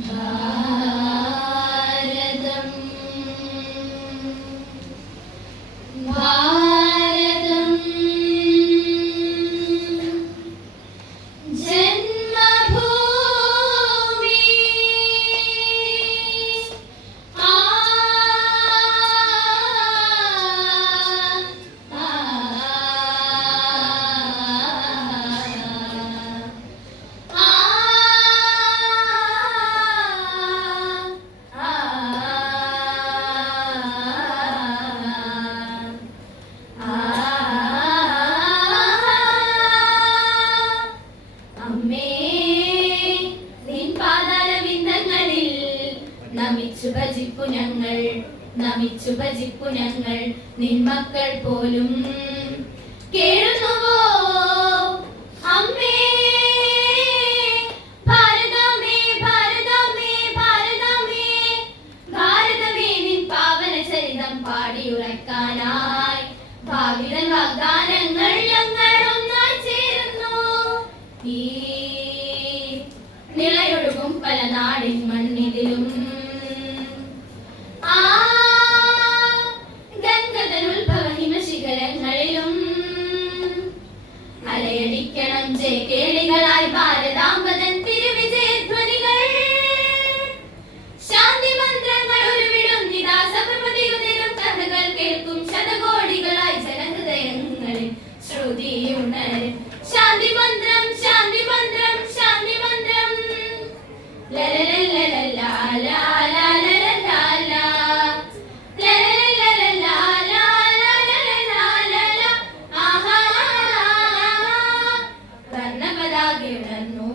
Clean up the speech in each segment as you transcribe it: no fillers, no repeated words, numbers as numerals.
ഭാരതം ഭാരതം ജന്മഭൂമി ആ നമിച്ചു ഭജിപ്പു ഞങ്ങൾ നിൻമക്കൾ പോലും കേഴുന്നുവോ അമ്മേ ഭാരതമേ ഭാരതമേ ഭാരതമേ ഭാരതമേ നിൻ പാവന ചരിതം പാടിയുറക്കാനായി ഭാവിതൻ വാഗ്ദാനങ്ങൾ ഞങ്ങൾ ഒന്നായി ചേരുന്നു ഈ നിളയൊഴുകും പല നാടിൻ മണ്ണിതിലും അലയടിക്കണം ജയകേളികളായി ഭാരതാംബതൻ തിരുവിജയധ്വനികൾ ശാന്തി മന്ത്രങ്ങൾ ഉരുവിടുന്നിതാ സബർമതിയുതിരും കഥകൾ കേൾക്കും ശതകോടികളായി ജനഹൃദയങ്ങളിൽ ശ്രുതിയുണരും ശാന്തി മന്ത്രം ശാന്തി മന്ത്രം ശാന്തി മന്ത്രം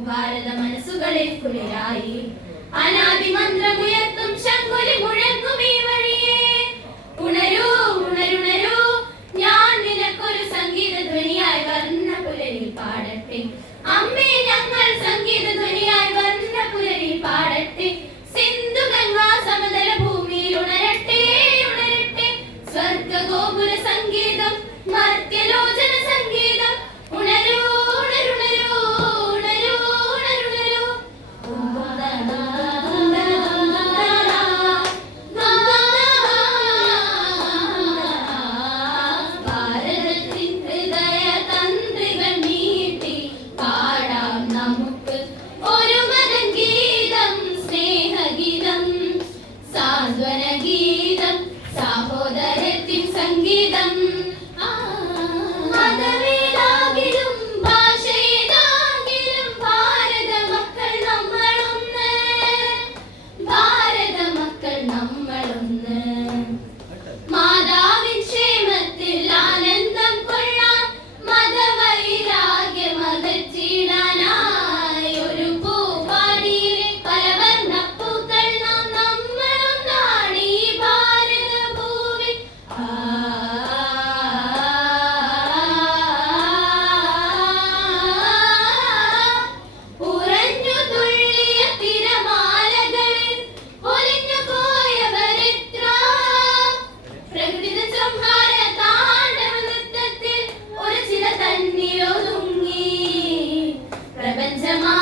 ഭാരത മനസ്സുകളിൽ കുളിരായി അനാദി മന്ത്രമുയർത്തും ശംഖുലി മുഴങ്ങും ഈ വഴിയേ ഉണരൂ ഉണരുണരൂ ഞാൻ നിനക്കൊരു സംഗീത ധ്വനിയായി വർണ്ണ പുലരിൽ പാടട്ടെ അമ്മേ ഞങ്ങൾ സംഗീത ധ്വനിയായി വർണ്ണ പുലരിൽ പാടട്ടെ സിന്ധു ഗംഗാ സമതല ഭൂമിയിൽ ഉണരട്ടെ ഉണരട്ടെ സ്വർഗ ഗോപുര സംഗീതം മർത്യലോചന സംഗീതം ഉണരൂ സഹോദരത്തിൻ സംഗീതം മതമേതാകിലും ഭാഷയേതാകിലും ഭാരത മക്കൾ നമ്മളൊന്ന് ഭാരത മക്കൾ നമ്മളൊന്ന് മാതാവിൻ ക്ഷേമത്തിൽ ആനന്ദം കൊള്ളാൻ മതവൈരാഗ്യം അകറ്റിടാനായി ഒരു പൂവാടിയിലെ പല വർണ്ണപ്പൂക്കൾ നമ്മളൊന്നാണ് ഈ ഭാരത ഭൂമി ഉറഞ്ഞു തുള്ളിയ തിരമാലകളിൽ ഒലിഞ്ഞു പോയവരെത്ര പ്രകൃതി സംഹാര താണ്ഡവ നൃത്തത്തിൽ ഒരു ചില തന്നിലൊതുങ്ങി പ്രപഞ്ചമാ